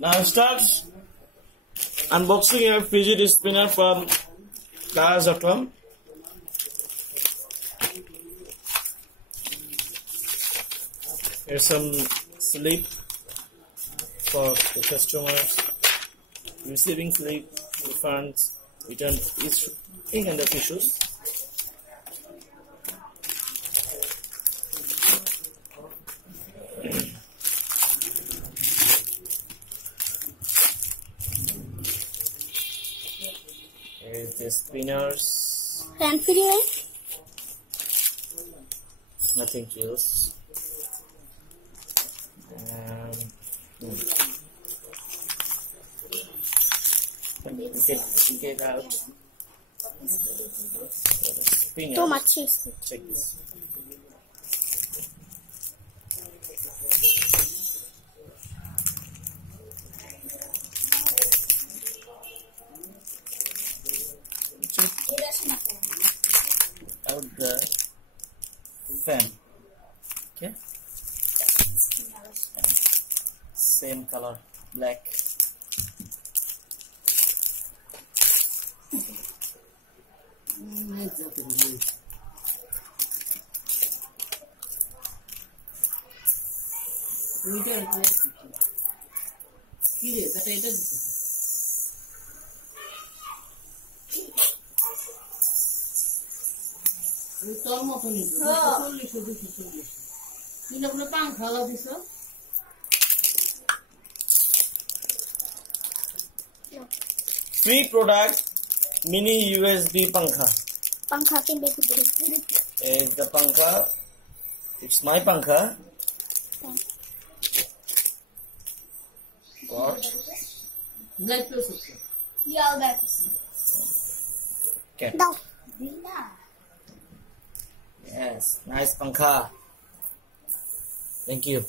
Now start unboxing your fidget spinner from daraz.com. Here's some slip for the customers, receiving slip, refunds, return each kind of issues. Here's the spinners. Fan video. Nothing else. Get out. Spinners. Too much cheese. Check this. Out the fan. Okay. Same color, black. Free product, mini USB pankha. Pankha can be good. Is the pankha? It's my pankha. What? Okay. No. Yes, nice pankha. Thank you.